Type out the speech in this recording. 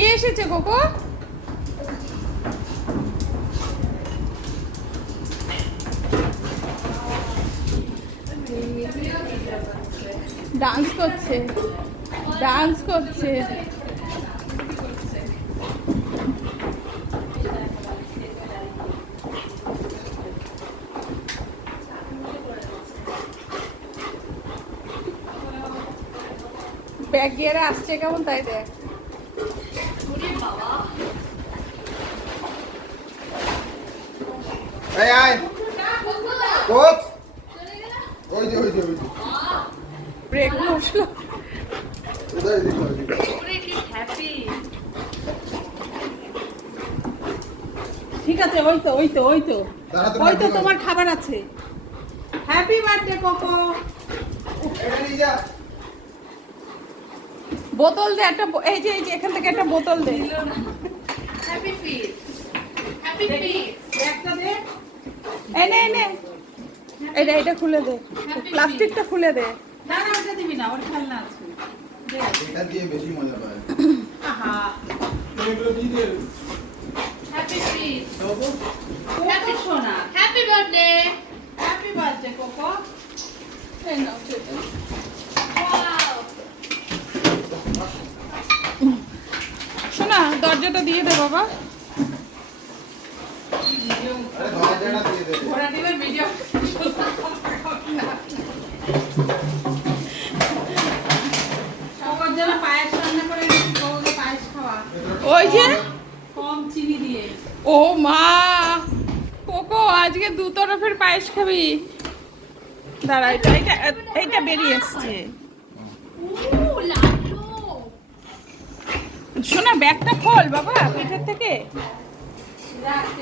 কে এসেছে cocoa? Dance করছে, dance করছে। ব্যাগ গিয়ারে আসছে কেমন তাই দেখ। এই আয় কোক ওই যে ব্রেক বসলো। ওদের দিকে ঠিক আছে, ওই তো ওই তো ওই তো দাঁড়া, ওই তো তোমার খাবার আছে। Happy birthday cocoa. এটা নিয়ে যা। বোতল দে একটা, এই যে এখান থেকে একটা বোতল দে। Happy feet, happy feet. একটা দে, এনে এনে এটা খুলে দে, প্লাস্টিকটা খুলে দে। না না ওটা দিবি না, ওর খেলনা আছে। দে। এটা দিয়ে বেশি মজা পায়। আহা, এগুলো দিয়ে দে। হ্যাপি ফিট, বাবু হ্যাপি সোনা, happy birthday. Happy birthday cocoa. এই নাও এটা। ওয়াও, শোনা, দরজাটা দিয়ে দে বাবা। আরে দরজাটা দিয়ে দে। ঘোড়া ডিমের ভিডিও। সবার জন্য পায়েস রান্না করে রেখেছি, কোকোকে পায়েস খাওয়া। ওই যে কম চিনি দিয়ে। ও মা, কোকো আজকে দু তরফের পায়েস খাবি। দাঁড়া, এইটা বেরিয়ে এসছে। ও লাড্ডু। শোনা, ব্যাগটা খোল বাবা পেটের থেকে। রাখতে